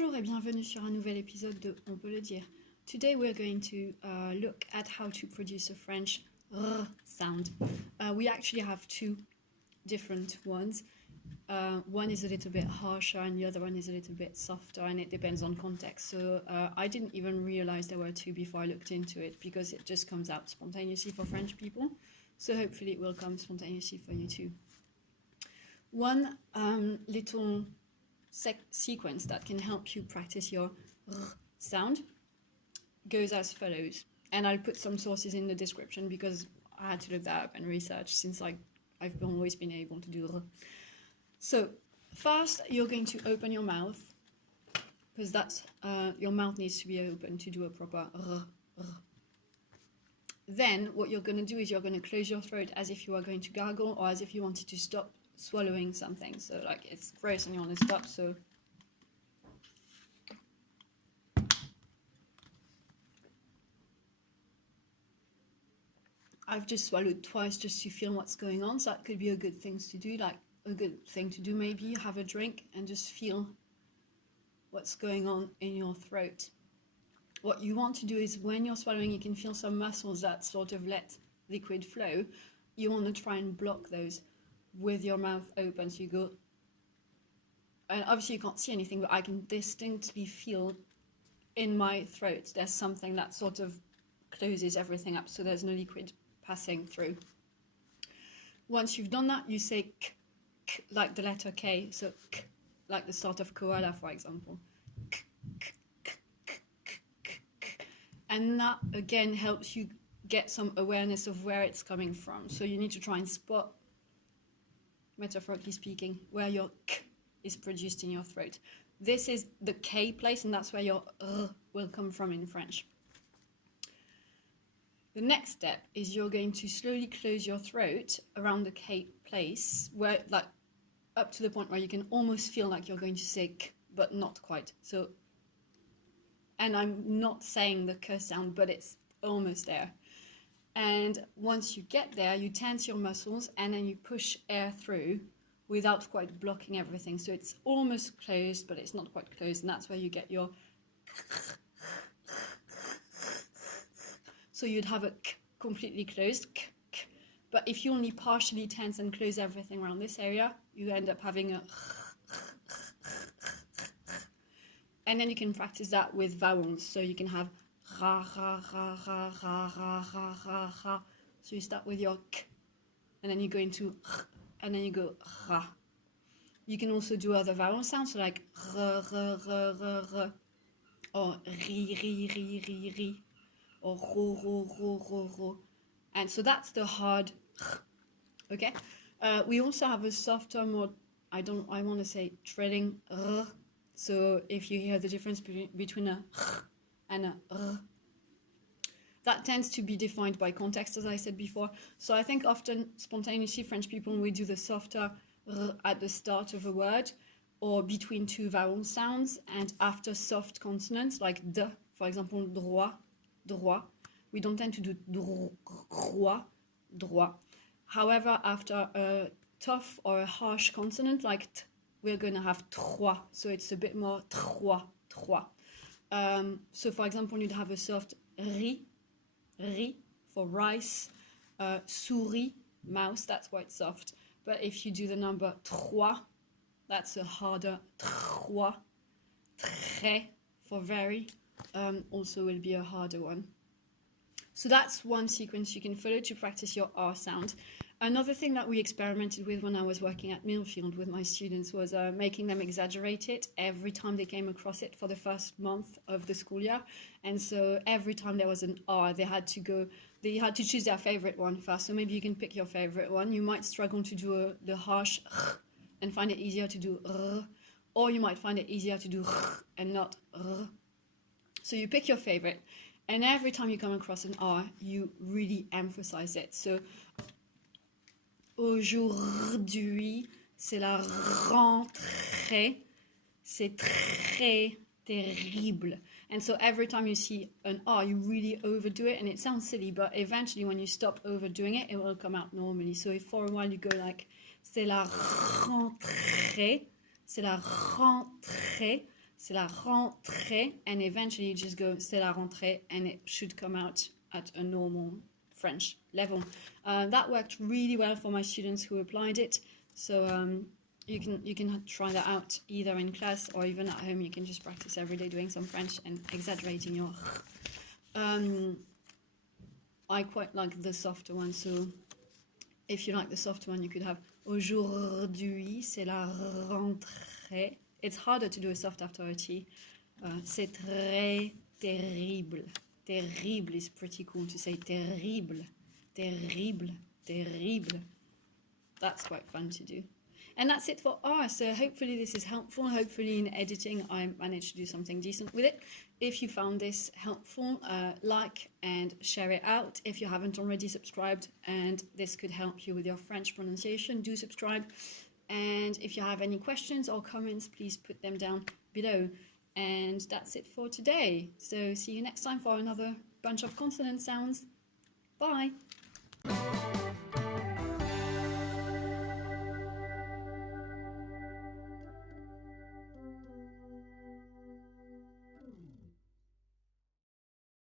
Bonjour et bienvenue sur un nouvel épisode de On peut le dire. Today we're going to look at how to produce a French R sound. We actually have two different ones. One is a little bit harsher and the other one is a little bit softer, and it depends on context. So I didn't even realize there were two before I looked into it because it just comes out spontaneously for French people. So hopefully it will come spontaneously for you too. One little sequence that can help you practice your R sound goes as follows. And I'll put some sources in the description because I had to look that up and research since I've always been able to do R. So first you're going to open your mouth because that's your mouth needs to be open to do a proper R. Then what you're going to do is you're going to close your throat as if you are going to gargle or as if you wanted to stop swallowing something. So like it's gross and you want to stop, so I've just swallowed twice just to feel what's going on. So that could be a good thing to do, like a good thing to do maybe, have a drink and just feel what's going on in your throat. What you want to do is when you're swallowing, you can feel some muscles that sort of let liquid flow. You want to try and block those with your mouth open. So you go, and obviously you can't see anything, but I can distinctly feel in my throat there's something that sort of closes everything up so there's no liquid passing through. Once you've done that, you say k, k like the letter K, so k like the start of koala, for example. K, k, k, k, k, k, k. And that again helps you get some awareness of where it's coming from. So you need to try and spot, metaphorically speaking, where your k is produced in your throat. This is the K place, and that's where your R will come from in French. The next step is you're going to slowly close your throat around the K place, where like up to the point where you can almost feel like you're going to say k, but not quite. So, and I'm not saying the k sound, but it's almost there. And once you get there, you tense your muscles and then you push air through without quite blocking everything. So it's almost closed, but it's not quite closed. And that's where you get your... So you'd have a k completely closed, k, k. But if you only partially tense and close everything around this area, you end up having a... And then you can practice that with vowels. So you can have... Ra, ra, ra, ra, ra, ra, ra, ra, ra. So you start with your k, and then you go into r, and then you go ra. You can also do other vowel sounds, so like r, r, r, r, r, or ri, ri, ri, ri, ri, or ro, ro, ro, ro, ro. And so that's the hard r, okay? We also have a softer, more, I want to say trilling r. So if you hear the difference between a r and a r, that tends to be defined by context, as I said before. So I think often spontaneously French people, we do the softer r at the start of a word or between two vowel sounds and after soft consonants like d, for example, droit, droit. We don't tend to do droit, droit. However, after a tough or a harsh consonant like t, we're going to have trois. So it's a bit more trois, trois. So for example, you'd have a soft ri, ri for rice, souris, mouse, that's quite soft. But if you do the number trois, that's a harder trois. Très for very, also will be a harder one. So that's one sequence you can follow to practice your R sound. Another thing that we experimented with when I was working at Millfield with my students was making them exaggerate it every time they came across it for the first month of the school year. And so every time there was an R, they had to choose their favorite one first. So maybe you can pick your favorite one. You might struggle to do the harsh r and find it easier to do r, or you might find it easier to do r and not r. So you pick your favorite, and every time you come across an R, you really emphasize it. So aujourd'hui, c'est la rentrée. C'est très terrible. And so every time you see an R, you really overdo it, and it sounds silly, but eventually when you stop overdoing it, it will come out normally. So if for a while you go like, c'est la rentrée, c'est la rentrée, and eventually you just go c'est la rentrée, and it should come out at a normal French level. That worked really well for my students who applied it. So you can try that out either in class or even at home. You can just practice every day doing some French and exaggerating your I quite like the softer one, so if you like the softer one, you could have aujourd'hui, c'est la rentrée. It's harder to do a soft after a T. C'est très terrible. Terrible is pretty cool to say terrible. Terrible. Terrible. That's quite fun to do. And that's it for R. So hopefully this is helpful. Hopefully in editing I managed to do something decent with it. If you found this helpful, like and share it out. If you haven't already subscribed and this could help you with your French pronunciation, do subscribe. And if you have any questions or comments, please put them down below. And that's it for today. So see you next time for another bunch of consonant sounds. Bye!